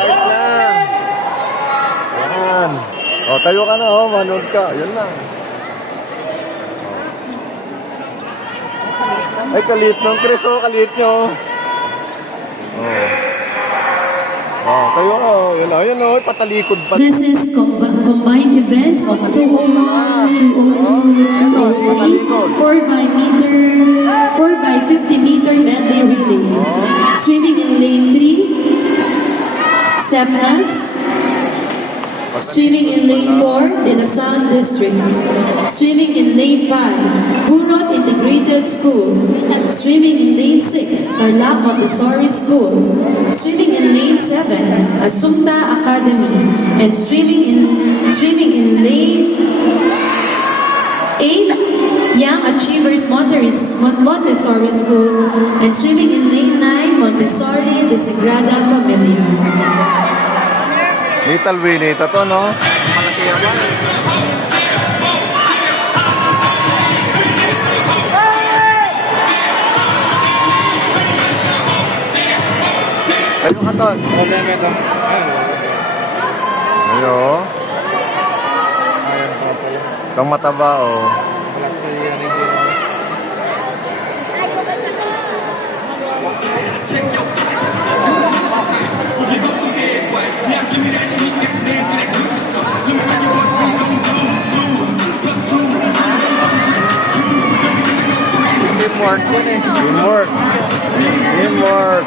Start na. Yan. O, tayo ka na, o. Manood ka. Yan na. Ay, kalit ng Chris, o. Kalit nyo. O, tayo, o. Yan, o. Yan, o. Patalikod pa. This is combined events of 201, 202, 203, 4 by 50 meter medley relay. Swimming in lane 3, Semnas. Swimming in lane 4, De La Salle District. Swimming in lane 5, Burot Integrated School. Swimming in lane 6, Tarlac Montessori School. Swimming in lane 7, Assumpta Academy. And swimming in lane 8, Young Achievers Montessori School. And swimming in lane 9, Montessori de Sagrada Familia. Little Winnie, ito to, no? Malaki yaman. Kayo ka, Ton? Ayo. Itong mataba, oh. Teamwork. Teamwork. Teamwork.